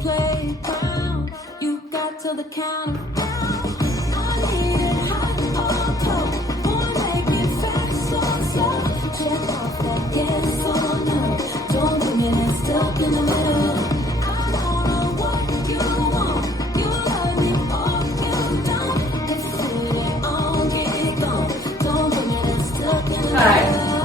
play it down. You got till the count of down. I need it hot or cold. Wanna make it fast or slow. Check off that yes or no. Don't bring it in stuck in the middle. I don't know what you want. You love me or you don't. If it ain't on, get it gone. Don't bring it in stuck in the middle.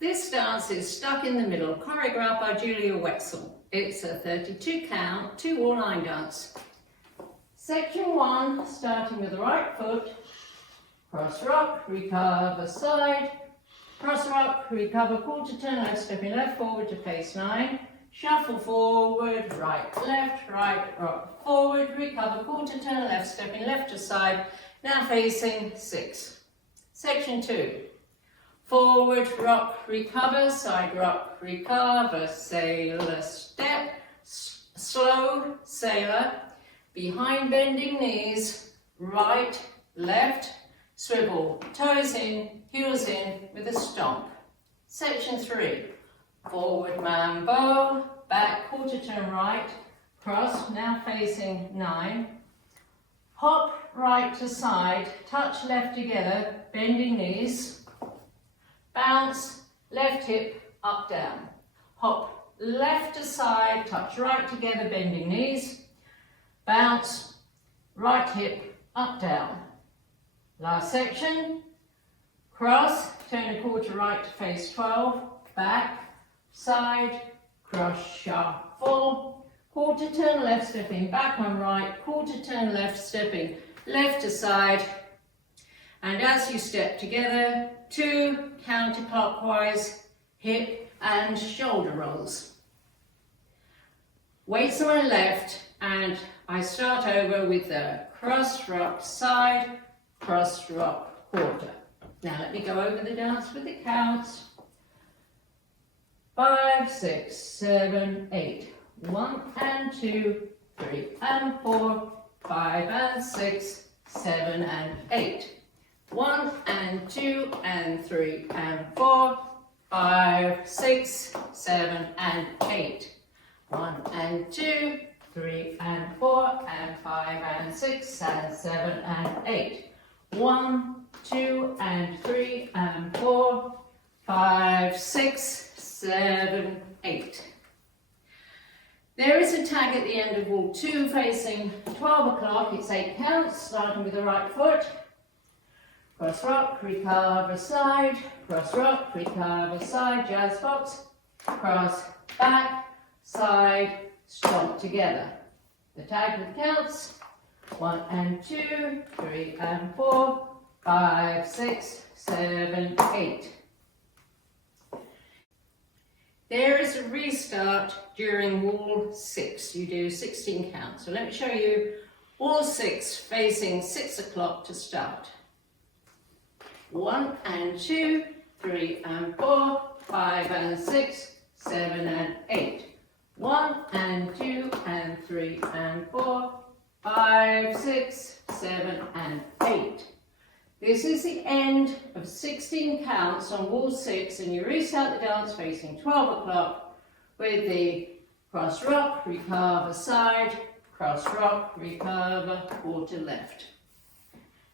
This dance is Stuck in the Middle, choreographed by Julia Wetzel. It's a 32 count, 2-wall line dance. Section 1, starting with the right foot, cross rock, recover side, cross rock, recover quarter turn left, stepping left forward to face 9, shuffle forward, right rock forward, recover quarter turn left, stepping left to side, now facing 6. Section 2. Forward, rock, recover, side rock, recover, sailor, step, slow, sailor, behind bending knees, right, left, swivel, toes in, heels in with a stomp. Section 3, forward mambo, back quarter turn right, cross, now facing 9, hop right to side, touch left together, bending knees, bounce, left hip, up, down. Hop left to side, touch right together, bending knees. Bounce, right hip, up, down. Last section. Cross, turn a quarter right to face 12. Back, side, cross, shuffle. Quarter turn left, stepping back on right. Quarter turn left, stepping left to side. And as you step together, 2 counterclockwise hip and shoulder rolls. Weights on my left, and I start over with the cross rock side, cross rock quarter. Now let me go over the dance with the counts. 5, 6, 7, 8. 1 and 2, 3 and 4, 5 and 6, 7 and 8. 1 and 2 and 3 and 4, 5, 6, 7 and 8. 1 and 2, 3 and 4 and 5 and 6 and 7 and 8. 1, 2 and 3 and 4, 5, 6, 7, 8. There is a tag at the end of wall 2 facing 12 o'clock. It's 8 counts, starting with the right foot. Cross rock, recover side, cross rock, recover side, jazz box, cross, back, side, stomp together. The tag with counts, 1 and 2, 3 and 4, 5, 6, 7, 8. There is a restart during wall 6. You do 16 counts. So let me show you all 6 facing 6 o'clock to start. 1 and 2, 3 and 4, 5 and 6, 7 and 8. 1 and 2 and 3 and 4, 5, 6, 7 and 8. This is the end of 16 counts on wall 6, and you restart the dance facing 12 o'clock with the cross rock, recurve aside, cross rock, recurve, quarter left.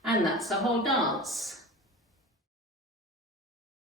And that's the whole dance.